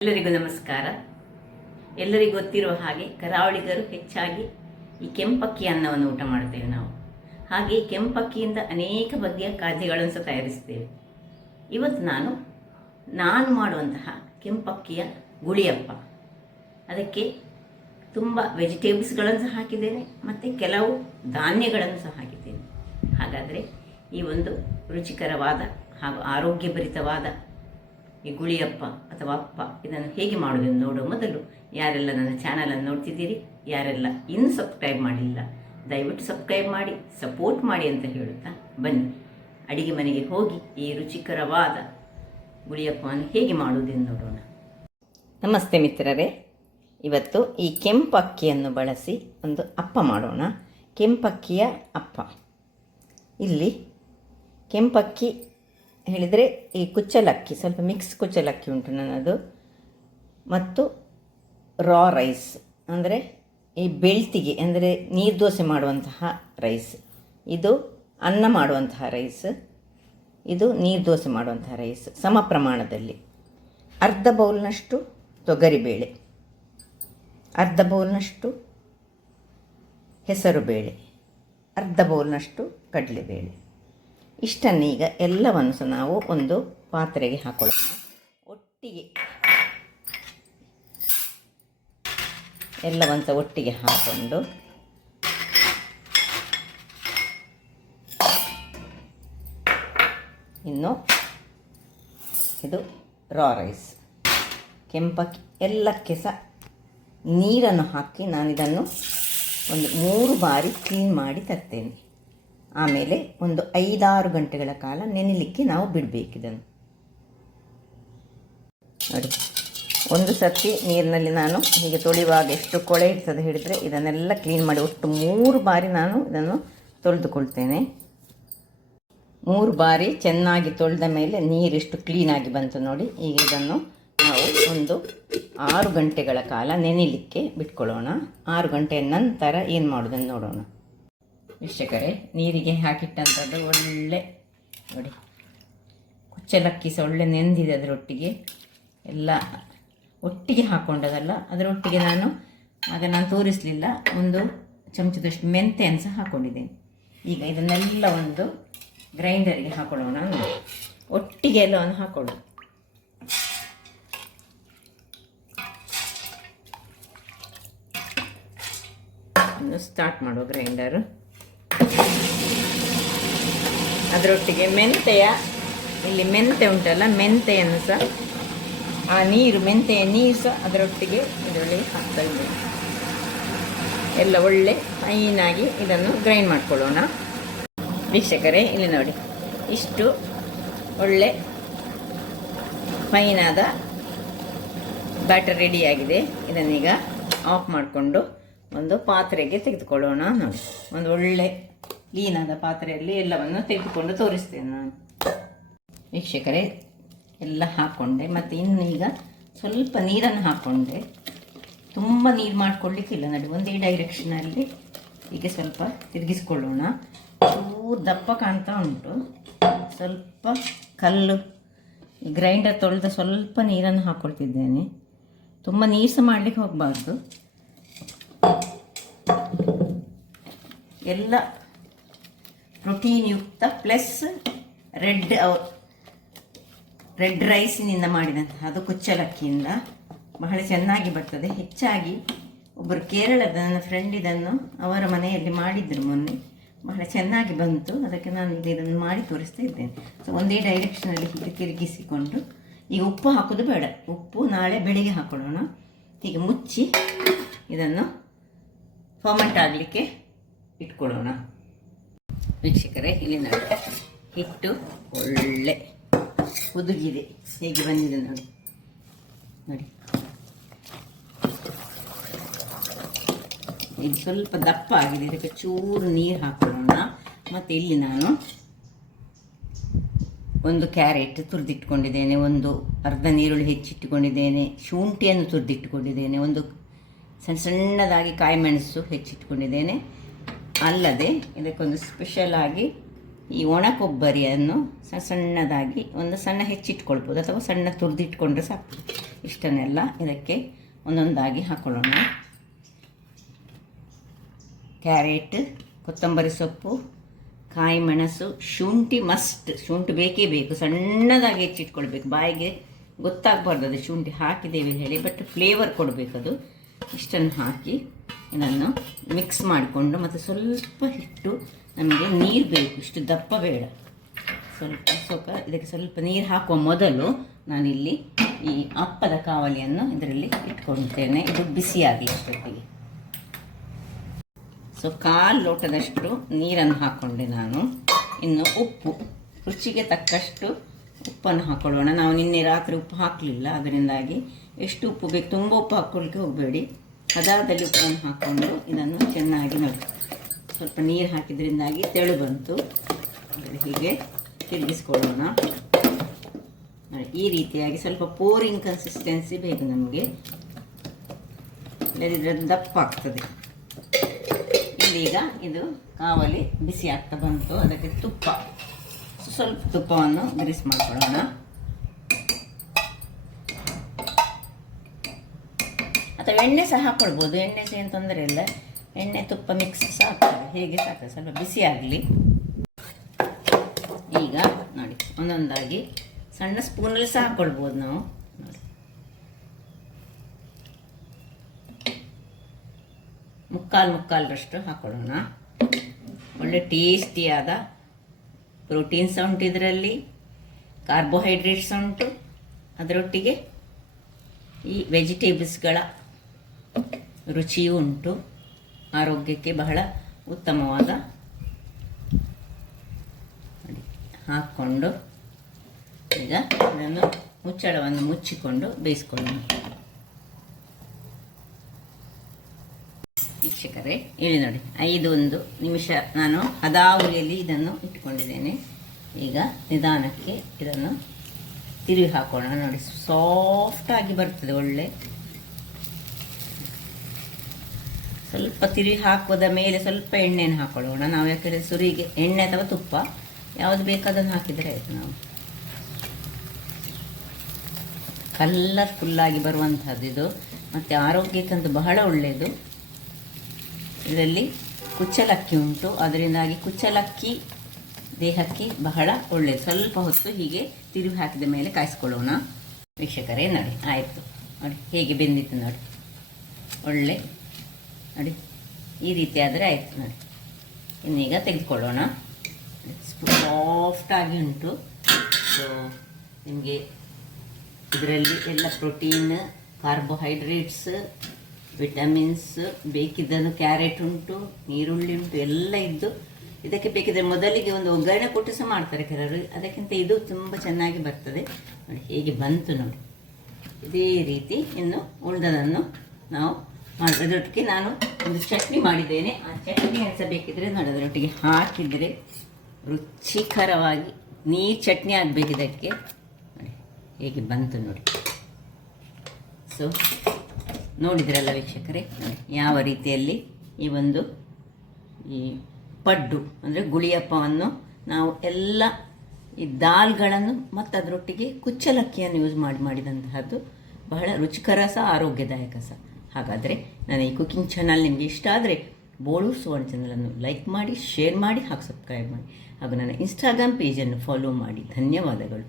ಎಲ್ಲರಿಗೂ ನಮಸ್ಕಾರ. ಎಲ್ಲರಿಗೂ ಗೊತ್ತಿರುವ ಹಾಗೆ ಕರಾವಳಿಗರು ಹೆಚ್ಚಾಗಿ ಈ ಕೆಂಪಕ್ಕಿ ಅನ್ನವನ್ನು ಊಟ ಮಾಡ್ತೇವೆ ನಾವು. ಹಾಗೆ ಕೆಂಪಕ್ಕಿಯಿಂದ ಅನೇಕ ಬಗೆಯ ಖಾದ್ಯಗಳನ್ನು ಸಹ ತಯಾರಿಸ್ತೇವೆ. ಇವತ್ತು ನಾನು ಮಾಡುವಂತಹ ಕೆಂಪಕ್ಕಿಯ ಗುಳಿಯಪ್ಪ. ಅದಕ್ಕೆ ತುಂಬ ವೆಜಿಟೇಬಲ್ಸ್ಗಳನ್ನು ಸಹ ಹಾಕಿದ್ದೇನೆ ಮತ್ತು ಕೆಲವು ಧಾನ್ಯಗಳನ್ನು ಸಹ ಹಾಕಿದ್ದೇನೆ. ಹಾಗಾದರೆ ಈ ಒಂದು ರುಚಿಕರವಾದ ಹಾಗೂ ಆರೋಗ್ಯಭರಿತವಾದ ಈ ಗುಳಿಯಪ್ಪ ಅಥವಾ ಅಪ್ಪ ಇದನ್ನು ಹೇಗೆ ಮಾಡುವುದೆಂದು ನೋಡುವ ಮೊದಲು ಯಾರೆಲ್ಲ ನನ್ನ ಚಾನಲನ್ನು ನೋಡ್ತಿದ್ದೀರಿ, ಯಾರೆಲ್ಲ ಇನ್ನೂ ಸಬ್ಸ್ಕ್ರೈಬ್ ಮಾಡಿಲ್ಲ, ದಯವಿಟ್ಟು ಸಬ್ಸ್ಕ್ರೈಬ್ ಮಾಡಿ ಸಪೋರ್ಟ್ ಮಾಡಿ ಅಂತ ಹೇಳುತ್ತಾ ಬನ್ನಿ ಅಡಿಗೆ ಮನೆಗೆ ಹೋಗಿ ಈ ರುಚಿಕರವಾದ ಗುಳಿಯಪ್ಪವನ್ನು ಹೇಗೆ ಮಾಡುವುದೆಂದು ನೋಡೋಣ. ನಮಸ್ತೆ ಮಿತ್ರರೇ, ಇವತ್ತು ಈ ಕೆಂಪಕ್ಕಿಯನ್ನು ಬಳಸಿ ಒಂದು ಅಪ್ಪ ಮಾಡೋಣ. ಕೆಂಪಕ್ಕಿಯ ಅಪ್ಪ. ಇಲ್ಲಿ ಕೆಂಪಕ್ಕಿ ಹೇಳಿದರೆ ಈ ಕುಚ್ಚಲಕ್ಕಿ, ಸ್ವಲ್ಪ ಮಿಕ್ಸ್ ಕುಚ್ಚಲಕ್ಕಿ ಉಂಟು ನನ್ನದು, ಮತ್ತು ರಾ ರೈಸ್ ಅಂದರೆ ಈ ಬೆಳ್ತಿಗೆ ಅಂದರೆ ನೀರು ದೋಸೆ ಮಾಡುವಂತಹ ರೈಸ್. ಇದು ಅನ್ನ ಮಾಡುವಂತಹ ರೈಸ್, ಇದು ನೀರು ದೋಸೆ ಮಾಡುವಂತಹ ರೈಸ್. ಸಮ ಪ್ರಮಾಣದಲ್ಲಿ ಅರ್ಧ ಬೌಲ್ನಷ್ಟು ತೊಗರಿಬೇಳೆ, ಅರ್ಧ ಬೌಲ್ನಷ್ಟು ಹೆಸರುಬೇಳೆ, ಅರ್ಧ ಬೌಲ್ನಷ್ಟು ಕಡಲೆಬೇಳೆ. ಇಷ್ಟನ್ನೀಗ ಎಲ್ಲವನ್ನು ಸಹ ನಾವು ಒಂದು ಪಾತ್ರೆಗೆ ಹಾಕೊಳ್ಳೋಣ. ಒಟ್ಟಿಗೆ ಎಲ್ಲವನ್ನು ಸಹ ಒಟ್ಟಿಗೆ ಹಾಕ್ಕೊಂಡು ಇನ್ನು ಇದು ರಾ ರೈಸ್ ಕೆಂಪಕ್ಕಿ ಎಲ್ಲಕ್ಕೆ ಸಹ ನೀರನ್ನು ಹಾಕಿ ನಾನಿದನ್ನು ಒಂದು 3 ಬಾರಿ ಕ್ಲೀನ್ ಮಾಡಿ ತರ್ತೇನೆ. ಆಮೇಲೆ ಒಂದು 5-6 ಗಂಟೆಗಳ ಕಾಲ ನೆನೆಯಲಿಕ್ಕೆ ನಾವು ಬಿಡಬೇಕಿದನ್ನು. ನೋಡಿ, ಒಂದು ಸರ್ತಿ ನೀರಿನಲ್ಲಿ ನಾನು ಹೀಗೆ ತೊಳೆಯುವಾಗ ಎಷ್ಟು ಕೊಳೆ ಇರ್ತದೆ ಹೇಳಿದರೆ ಇದನ್ನೆಲ್ಲ ಕ್ಲೀನ್ ಮಾಡಿ ಒಟ್ಟು 3 ಬಾರಿ ನಾನು ಇದನ್ನು ತೊಳೆದುಕೊಳ್ತೇನೆ. 3 ಬಾರಿ ಚೆನ್ನಾಗಿ ತೊಳೆದ ಮೇಲೆ ನೀರೆಷ್ಟು ಕ್ಲೀನಾಗಿ ಬಂತು ನೋಡಿ. ಈಗ ಇದನ್ನು ನಾವು ಒಂದು 6 ಗಂಟೆಗಳ ಕಾಲ ನೆನೆಯಲಿಕ್ಕೆ ಬಿಟ್ಕೊಳ್ಳೋಣ. 6 ಗಂಟೆಯ ನಂತರ ಏನು ಮಾಡೋದನ್ನು ನೋಡೋಣ. ವೀಕ್ಷಕರೇ, ನೀರಿಗೆ ಹಾಕಿಟ್ಟಂಥದ್ದು ಒಳ್ಳೆ ನೋಡಿ ಕುಚ್ಚಲಕ್ಕಿ ಸಹ ಒಳ್ಳೆ ನೆಂದಿದೆ. ಅದರೊಟ್ಟಿಗೆ ಎಲ್ಲ ಒಟ್ಟಿಗೆ ಹಾಕ್ಕೊಂಡದಲ್ಲ, ಅದರೊಟ್ಟಿಗೆ ನಾನು ತೋರಿಸಲಿಲ್ಲ, ಒಂದು ಚಮಚದಷ್ಟು ಮೆಂತೆಯನ್ನು ಸಹ ಹಾಕ್ಕೊಂಡಿದ್ದೇನೆ. ಈಗ ಇದನ್ನೆಲ್ಲ ಒಂದು ಗ್ರೈಂಡರಿಗೆ ಹಾಕೊಳ್ಳೋಣ. ಒಟ್ಟಿಗೆ ಎಲ್ಲವನ್ನು ಹಾಕೊಳ್ಳೋಣ. ಸ್ಟಾರ್ಟ್ ಮಾಡುವ ಗ್ರೈಂಡರು. ಅದರೊಟ್ಟಿಗೆ ಇಲ್ಲಿ ಮೆಂತೆ ಉಂಟಲ್ಲ, ಮೆಂತೆಯನ್ನು ಸಹ ಆ ಮೆಂತೆಯ ನೀರು ಸಹ ಅದರೊಟ್ಟಿಗೆ ಇದರೊಳಗೆ ಹಾಕ್ತಾ ಇದ್ದೇವೆ. ಎಲ್ಲ ಒಳ್ಳೆ ಫೈನಾಗಿ ಇದನ್ನು ಗ್ರೈಂಡ್ ಮಾಡ್ಕೊಳ್ಳೋಣ. ವೀಕ್ಷಕರೇ, ಇಲ್ಲಿ ನೋಡಿ, ಇಷ್ಟು ಒಳ್ಳೆ ಫೈನಾದ ಬ್ಯಾಟರ್ ರೆಡಿಯಾಗಿದೆ. ಇದನ್ನೀಗ ಆಫ್ ಮಾಡಿಕೊಂಡು ಒಂದು ಪಾತ್ರೆಗೆ ತೆಗೆದುಕೊಳ್ಳೋಣ. ನೋಡಿ, ಒಂದು ಒಳ್ಳೆ ಕ್ಲೀನಾದ ಪಾತ್ರೆಯಲ್ಲಿ ಎಲ್ಲವನ್ನು ತೆಗೆದುಕೊಂಡು ತೋರಿಸ್ತೇನೆ ನಾನು. ವೀಕ್ಷಕರೇ, ಎಲ್ಲ ಹಾಕ್ಕೊಂಡೆ. ಮತ್ತು ಇನ್ನೀಗ ಸ್ವಲ್ಪ ನೀರನ್ನು ಹಾಕ್ಕೊಂಡೆ. ತುಂಬ ನೀರು ಮಾಡಿಕೊಳ್ಳಿಕ್ಕಿಲ್ಲ. ನೋಡಿ, ಒಂದೇ ಡೈರೆಕ್ಷನಲ್ಲಿ ಹೀಗೆ ಸ್ವಲ್ಪ ತಿರುಗಿಸ್ಕೊಳ್ಳೋಣ. ಚೂರು ದಪ್ಪ ಕಾಣ್ತಾ ಉಂಟು. ಸ್ವಲ್ಪ ಕಲ್ಲು ಗ್ರೈಂಡರ್ ತೊಳೆದ ಸ್ವಲ್ಪ ನೀರನ್ನು ಹಾಕ್ಕೊಳ್ತಿದ್ದೇನೆ. ತುಂಬ ನೀರು ಸಹ ಮಾಡಲಿಕ್ಕೆ ಹೋಗಬಾರ್ದು. ಎಲ್ಲ ಪ್ರೋಟೀನ್ ಯುಕ್ತ ಪ್ಲಸ್ ರೆಡ್ ರೈಸಿನಿಂದ ಮಾಡಿದಂತಹ, ಅದು ಕುಚ್ಚಲಕ್ಕಿಯಿಂದ ಬಹಳ ಚೆನ್ನಾಗಿ ಬರ್ತದೆ. ಹೆಚ್ಚಾಗಿ ಒಬ್ಬರು ಕೇರಳದ ನನ್ನ ಫ್ರೆಂಡ್ ಇದನ್ನು ಅವರ ಮನೆಯಲ್ಲಿ ಮಾಡಿದ್ರು ಮೊನ್ನೆ, ಬಹಳ ಚೆನ್ನಾಗಿ ಬಂತು. ಅದಕ್ಕೆ ನಾನು ಈಗ ಇದನ್ನು ಮಾಡಿ ತೋರಿಸ್ತಾ ಇದ್ದೇನೆ. ಸೊ ಒಂದೇ ಡೈರೆಕ್ಷನಲ್ಲಿ ಹೀಗೆ ತಿರುಗಿಸಿಕೊಂಡು, ಈಗ ಉಪ್ಪು ಹಾಕೋದು ಬೇಡ, ಉಪ್ಪು ನಾಳೆ ಬೆಳಿಗ್ಗೆ ಹಾಕೊಳ್ಳೋಣ. ಹೀಗೆ ಮುಚ್ಚಿ ಇದನ್ನು ಫರ್ಮೆಂಟ್ ಆಗಲಿಕ್ಕೆ ಇಟ್ಕೊಳ್ಳೋಣ. ವೀಕ್ಷಕರೇ, ಇಲ್ಲಿ ನೋಡಿ, ಹಿಟ್ಟು ಒಳ್ಳೆ ಹುದುಗಿದೆ, ಹೇಗೆ ಬಂದಿದೆ ನೋಡಿ. ಇದು ಸ್ವಲ್ಪ ದಪ್ಪ ಆಗಿದೆ. ಇದಕ್ಕೆ ಚೂರು ನೀರು ಹಾಕೊಳ್ಳೋಣ. ಮತ್ತು ಇಲ್ಲಿ ನಾನು ಒಂದು ಕ್ಯಾರೆಟ್ ತುರಿದಿಟ್ಕೊಂಡಿದ್ದೇನೆ, ಒಂದು ಅರ್ಧ ನೀರುಳ್ಳಿ ಹೆಚ್ಚಿಟ್ಟುಕೊಂಡಿದ್ದೇನೆ, ಶುಂಠಿಯನ್ನು ತುರಿದಿಟ್ಟುಕೊಂಡಿದ್ದೇನೆ, ಒಂದು ಸಣ್ಣದಾಗಿ ಕಾಯಿ ಮೆಣಸು ಹೆಚ್ಚಿಟ್ಕೊಂಡಿದ್ದೇನೆ. ಅಲ್ಲದೆ ಇದಕ್ಕೊಂದು ಸ್ಪೆಷಲ್ ಆಗಿ ಈ ಒಣ ಕೊಬ್ಬರಿಯನ್ನು ಸಣ್ಣದಾಗಿ ಒಂದು ಸಣ್ಣ ಹೆಚ್ಚಿಟ್ಕೊಳ್ಬೋದು ಅಥವಾ ಸಣ್ಣ ತುರಿದಿಟ್ಕೊಂಡ್ರೆ ಸಾಕು. ಇಷ್ಟನ್ನೆಲ್ಲ ಇದಕ್ಕೆ ಒಂದೊಂದಾಗಿ ಹಾಕ್ಕೊಳ್ಳೋಣ. ಕ್ಯಾರೆಟ್, ಕೊತ್ತಂಬರಿ ಸೊಪ್ಪು, ಕಾಯಿ ಮೆಣಸು, ಶುಂಠಿ ಮಸ್ಟ್, ಶುಂಠಿ ಬೇಕೇ ಬೇಕು, ಸಣ್ಣದಾಗಿ ಹೆಚ್ಚಿಟ್ಕೊಳ್ಬೇಕು. ಬಾಯಿಗೆ ಗೊತ್ತಾಗಬಾರ್ದು ಅದು ಶುಂಠಿ ಹಾಕಿದ್ದೇವೆ ಹೇಳಿ, ಬಟ್ ಫ್ಲೇವರ್ ಕೊಡಬೇಕದು. ಇಷ್ಟನ್ನು ಹಾಕಿ ಇದನ್ನು ಮಿಕ್ಸ್ ಮಾಡಿಕೊಂಡು, ಮತ್ತು ಸ್ವಲ್ಪ ಹಿಟ್ಟು, ನಮಗೆ ನೀರು ಬೇಕು, ಇಷ್ಟು ದಪ್ಪ ಬೇಡ, ಸ್ವಲ್ಪ ಇದಕ್ಕೆ ಸ್ವಲ್ಪ ನೀರು ಹಾಕುವ ಮೊದಲು ನಾನಿಲ್ಲಿ ಈ ಅಪ್ಪದ ಕಾವಲಿಯನ್ನು ಇದರಲ್ಲಿ ಇಟ್ಕೊಳ್ತೇನೆ. ಇದು ಬಿಸಿಯಾಗಲಿ ಅಷ್ಟೊತ್ತಿಗೆ. ಸೊ 1/4 ಲೋಟದಷ್ಟು ನೀರನ್ನು ಹಾಕ್ಕೊಂಡೆ ನಾನು. ಇನ್ನು ಉಪ್ಪು, ರುಚಿಗೆ ತಕ್ಕಷ್ಟು ಉಪ್ಪನ್ನು ಹಾಕ್ಕೊಳ್ಳೋಣ. ನಾವು ನಿನ್ನೆ ರಾತ್ರಿ ಉಪ್ಪು ಹಾಕಲಿಲ್ಲ, ಅದರಿಂದಾಗಿ ಎಷ್ಟು ಉಪ್ಪು ಬೇಕು, ತುಂಬ ಉಪ್ಪು ಹಾಕ್ಕೊಳ್ಳಿಕ್ಕೆ ಹೋಗಬೇಡಿ. ಹದದಲ್ಲಿ ಉಪ್ಪನ್ನು ಹಾಕ್ಕೊಂಡು ಇದನ್ನು ಚೆನ್ನಾಗಿ ನೋಡಿ, ಸ್ವಲ್ಪ ನೀರು ಹಾಕಿದ್ರಿಂದಾಗಿ ತೆಳು ಬಂತು. ಹೀಗೆ ತಿರುಗಿಸ್ಕೊಳ್ಳೋಣ. ಈ ರೀತಿಯಾಗಿ ಸ್ವಲ್ಪ ಪೋರಿಂಗ್ ಕನ್ಸಿಸ್ಟೆನ್ಸಿ ಬೇಕು ನಮಗೆ, ಇಲ್ಲದಿದ್ದರೆ ದಪ್ಪ ಆಗ್ತದೆ. ಇಲ್ಲೀಗ ಇದು ಕಾವಲಿ ಬಿಸಿ ಆಗ್ತಾ ಬಂತು. ಅದಕ್ಕೆ ತುಪ್ಪ, ಸ್ವಲ್ಪ ತುಪ್ಪವನ್ನು ಗ್ರೀಸ್ ಮಾಡ್ಕೊಳ್ಳೋಣ. ಅಥವಾ ಎಣ್ಣೆ ಸಹ ಹಾಕ್ಕೊಳ್ಬೋದು, ಎಣ್ಣೆ ಸಹ ಏನು ತೊಂದರೆ ಇಲ್ಲ. ಎಣ್ಣೆ ತುಪ್ಪ ಮಿಕ್ಸ್ ಸಾಕ್ತದೆ, ಹೇಗೆ ಸಾಕ್ತದೆ. ಸ್ವಲ್ಪ ಬಿಸಿ ಆಗಲಿ. ಈಗ ನೋಡಿ, ಒಂದೊಂದಾಗಿ ಸಣ್ಣ ಸ್ಪೂನಲ್ಲಿ ಸಹ ಹಾಕ್ಕೊಳ್ಬೋದು ನಾವು. ನೋಡಿ, ಮುಕ್ಕಾಲರಷ್ಟು ಹಾಕ್ಕೊಳ್ಳೋಣ. ಒಳ್ಳೆ ಟೇಸ್ಟಿಯಾದ ಪ್ರೋಟೀನ್ಸ್ ಉಂಟು ಇದರಲ್ಲಿ, ಕಾರ್ಬೋಹೈಡ್ರೇಟ್ಸ್ ಉಂಟು, ಅದರೊಟ್ಟಿಗೆ ಈ ವೆಜಿಟೇಬಲ್ಸ್ಗಳ ರುಚಿಯೂ ಉಂಟು. ಆರೋಗ್ಯಕ್ಕೆ ಬಹಳ ಉತ್ತಮವಾದ. ಹಾಕ್ಕೊಂಡು ಈಗ ಇದನ್ನು ಮುಚ್ಚಳವನ್ನು ಮುಚ್ಚಿಕೊಂಡು ಬೇಯಿಸ್ಕೊಳ್ಳೋಣ. ವೀಕ್ಷಕರೇ, ಇಲ್ಲಿ ನೋಡಿ, 5 ನಿಮಿಷ ನಾನು ಹದಾವರಿಯಲ್ಲಿ ಇದನ್ನು ಇಟ್ಕೊಂಡಿದ್ದೇನೆ. ಈಗ ನಿಧಾನಕ್ಕೆ ಇದನ್ನು ತಿರುವಿ ಹಾಕೋಣ. ನೋಡಿ, ಸಾಫ್ಟಾಗಿ ಬರ್ತದೆ ಒಳ್ಳೆ. ಸ್ವಲ್ಪ ತಿರುವಿ ಹಾಕೋದ ಮೇಲೆ ಸ್ವಲ್ಪ ಎಣ್ಣೆಯನ್ನು ಹಾಕೊಳ್ಳೋಣ ನಾವು, ಯಾಕಂದರೆ ಸುರಿಗೆ ಎಣ್ಣೆ ಅಥವಾ ತುಪ್ಪ ಯಾವುದು ಬೇಕಾದನ್ನು ಹಾಕಿದರೆ ಆಯಿತು. ನಾವು ಕಲರ್ಫುಲ್ಲಾಗಿ ಬರುವಂಥದ್ದು ಇದು, ಮತ್ತು ಆರೋಗ್ಯಕ್ಕಂತೂ ಬಹಳ ಒಳ್ಳೆಯದು. ಇದರಲ್ಲಿ ಕುಚ್ಚಲಕ್ಕಿ ಉಂಟು, ಅದರಿಂದಾಗಿ ಕುಚ್ಚಲಕ್ಕಿ ದೇಹಕ್ಕೆ ಬಹಳ ಒಳ್ಳೆಯದು. ಸ್ವಲ್ಪ ಹೊತ್ತು ಹೀಗೆ ತಿರುವಿ ಹಾಕಿದ ಮೇಲೆ ಕಾಯಿಸ್ಕೊಳ್ಳೋಣ. ವೀಕ್ಷಕರೇ ನೋಡಿ, ಆಯಿತು ನೋಡಿ, ಹೇಗೆ ಬೆಂದಿತ್ತು ನೋಡಿ, ಒಳ್ಳೆ ನೋಡಿ, ಈ ರೀತಿ ಆದರೆ ಆಯಿತು ನೋಡಿ. ಇನ್ನೀಗ ತೆಗೆದುಕೊಳ್ಳೋಣ. ಸಾಫ್ಟಾಗಿ ಉಂಟು. ಸೊ ನಿಮಗೆ ಇದರಲ್ಲಿ ಎಲ್ಲ ಪ್ರೋಟೀನ್, ಕಾರ್ಬೋಹೈಡ್ರೇಟ್ಸ್, ವಿಟಮಿನ್ಸ್ ಬೇಕಿದ್ದನ್ನು, ಕ್ಯಾರೆಟ್ ಉಂಟು, ಈರುಳ್ಳಿ ಉಂಟು, ಎಲ್ಲ ಇದ್ದು. ಇದಕ್ಕೆ ಬೇಕಿದ್ರೆ ಮೊದಲಿಗೆ ಒಂದು ಒಗ್ಗರಣೆ ಕೊಟ್ಟು ಸಹ ಮಾಡ್ತಾರೆ ಕೆಲವರು, ಅದಕ್ಕಿಂತ ಇದು ತುಂಬ ಚೆನ್ನಾಗಿ ಬರ್ತದೆ. ನೋಡಿ ಹೇಗೆ ಬಂತು ನೋಡಿ. ಇದೇ ರೀತಿ ಇನ್ನು ಉಳಿದದನ್ನು ನಾವು ಅದರೊಟ್ಟಿಗೆ ನಾನು ಒಂದು ಚಟ್ನಿ ಮಾಡಿದ್ದೇನೆ. ಆ ಚಟ್ನಿ ಬೇಕಿದ್ರೆ ನೋಡಿ, ಅದರೊಟ್ಟಿಗೆ ಹಾಕಿದರೆ ರುಚಿಕರವಾಗಿ ನೀರು ಚಟ್ನಿ ಆಗಬೇಕು ಇದಕ್ಕೆ. ನೋಡಿ ಹೇಗೆ ಬಂತು ನೋಡಿ. ಸೊ ನೋಡಿದ್ರಲ್ಲ ವೀಕ್ಷಕರೇ, ನೋಡಿ ಯಾವ ರೀತಿಯಲ್ಲಿ ಈ ಪಡ್ಡು ಅಂದರೆ ಗುಳಿಯಪ್ಪವನ್ನು ನಾವು ಎಲ್ಲ ಈ ದಾಲ್ಗಳನ್ನು ಮತ್ತು ಅದರೊಟ್ಟಿಗೆ ಕುಚ್ಚಲಕ್ಕಿಯನ್ನು ಯೂಸ್ ಮಾಡಿದಂತಹದ್ದು ಬಹಳ ರುಚಿಕರ ಸಹ, ಆರೋಗ್ಯದಾಯಕ ಸಹ. ಹಾಗಾದರೆ ನನ್ನ ಈ ಕುಕಿಂಗ್ ಚಾನಲ್ ನಿಮಗೆ ಇಷ್ಟ ಆದರೆ ಬೋಳು ಸುವರ್ಣ ಚಾನಲನ್ನು ಲೈಕ್ ಮಾಡಿ, ಶೇರ್ ಮಾಡಿ, ಹಾಗೂ ಸಬ್ಸ್ಕ್ರೈಬ್ ಮಾಡಿ, ಹಾಗೂ ನನ್ನ ಇನ್ಸ್ಟಾಗ್ರಾಮ್ ಪೇಜನ್ನು ಫಾಲೋ ಮಾಡಿ. ಧನ್ಯವಾದಗಳು.